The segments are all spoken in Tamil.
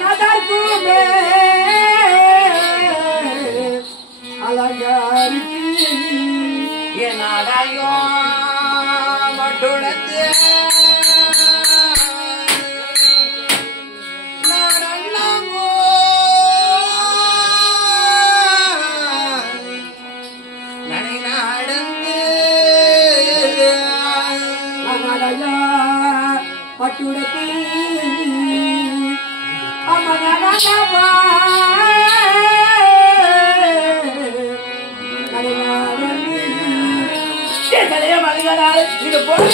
மனதற்குமே அலங்காரித்து என் அடையோ மட்டுடத்து பட்டுடத்து அமனடபா கலைய மலைகளால் இது போல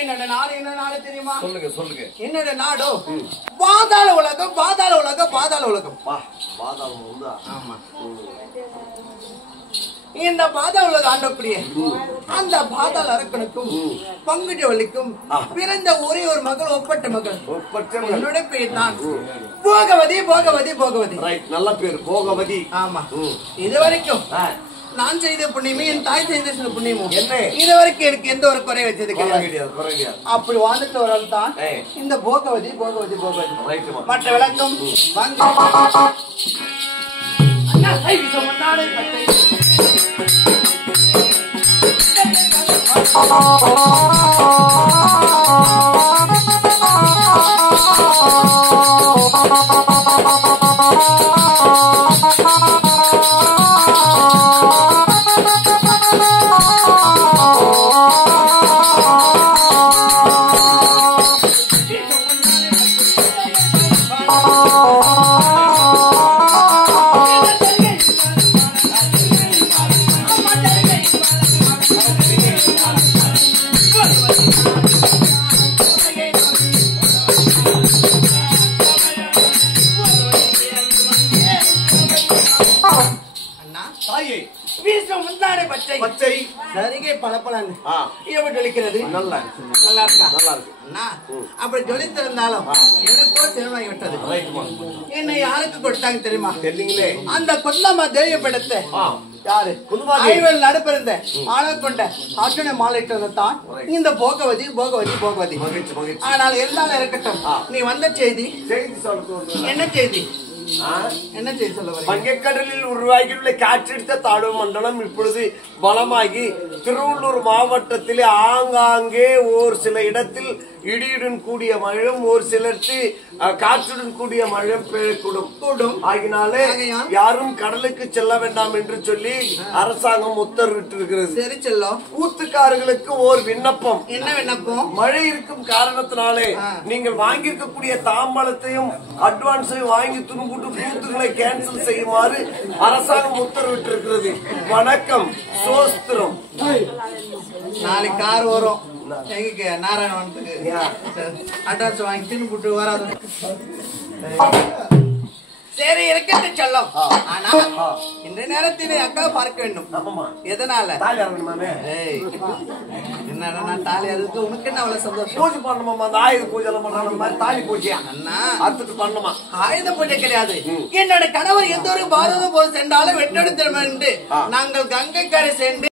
என்னோட நாடு என்ன நாடு தெரியுமா? சொல்லுங்க சொல்லுங்க. என்னோட நாடு பாதாள உலகம். பாதாள உலகம் பாதாள உலகம். ஆமா. இந்த பாதாள உலகம் ஆண்டக்கூடிய அந்த பாதாள அரக்கனுக்கும் பங்குஜவல்லிக்கும் பிறந்த ஒரே ஒரு மகள், ஒப்பட்ட மகள். என்னோட பேர் தான் போகவதி. போகவதி போகவதி. நல்ல பேர் போகவதி. ஆமா. இதுவரைக்கும் நான் செய்த புண்ணியமே, என் தாய் செய்த புண்ணியமும் என்ன இதுவரைக்கும் எனக்கு எந்த ஒரு குறை வச்சது கிடையாது. அப்படி வாழ்ந்துட்டு ஒரு ஆள் தான் இந்த போகவதி. போகவதி போகவதி. மற்ற விளக்கம் அப்படி ஜொலித்திருந்தாலும் எனக்கோ திருமணம் விட்டது. என்னை யாருக்கு கொடுத்தாங்க தெரியுமா? அந்த கொல்லம்மா தேவிய படத்தை யாரு நடுப்பிருந்த ஆள கொண்ட அர்ஜுன மாலைட்டு தான் இந்த போகவதி. போகவதி போகவதி. ஆனால் இருந்தாலும் இருக்கட்டும், நீ வந்த செய்தி என்ன செய்தி? என்ன செய்தி சொல்ல? வங்கக்கடலில் உருவாகியுள்ள காற்றெடுத்த தாழ்வு மண்டலம் இப்பொழுது பலமாகி திருவள்ளூர் மாவட்டத்திலே ஆங்காங்கே ஒரு சில இடத்தில் இடியுடன் கூடிய மழையும், ஒரு சிலருக்கு காற்றுடன் கூடிய மழை கூடும். ஆகினாலே யாரும் கடலுக்கு செல்ல வேண்டாம் என்று சொல்லி அரசாங்கம் உத்தரவிட்டிருக்கிறது. சரி செல்லும். ஊத்துக்காரர்களுக்கு ஓர் விண்ணப்பம். என்ன விண்ணப்பம்? மழை இருக்கும் காரணத்தினாலே நீங்கள் வாங்கியிருக்கக்கூடிய தாம்பழத்தையும் அட்வான்ஸையும் வாங்கி துணுபுட்டு கூத்துக்களை கேன்சல் செய்யுமாறு அரசாங்கம் உத்தரவிட்டிருக்கிறது. வணக்கம். சோஸ்திரம். நாளைக்கு கார் வரும் எங்க நாராயணத்துக்கு அட்வான்ஸ் வாங்கி தின்னு வராது. சரி இருக்கிறது சொல்லும். ஆனா இந்த நேரத்தில் அக்கா பார்க்க வேண்டும். எதனால? என்ன என்னடா நான் தாலி அறுக்க உனக்கு என்ன அவ்வளவு சந்தோஷம்? பூஜை பண்ணணுமா? அந்த ஆயுத பூஜை எல்லாம் பண்றாங்க, மாதிரி தாலி பூஜையா அண்ணா அறுத்துட்டு பண்ணணுமா? ஆயுத பூஜை கிடையாது. என்னோட கணவர் எந்த ஒரு பாரத போது சென்றாலும் வெட்டெடுத்து நாங்கள் கங்கை கரை சென்று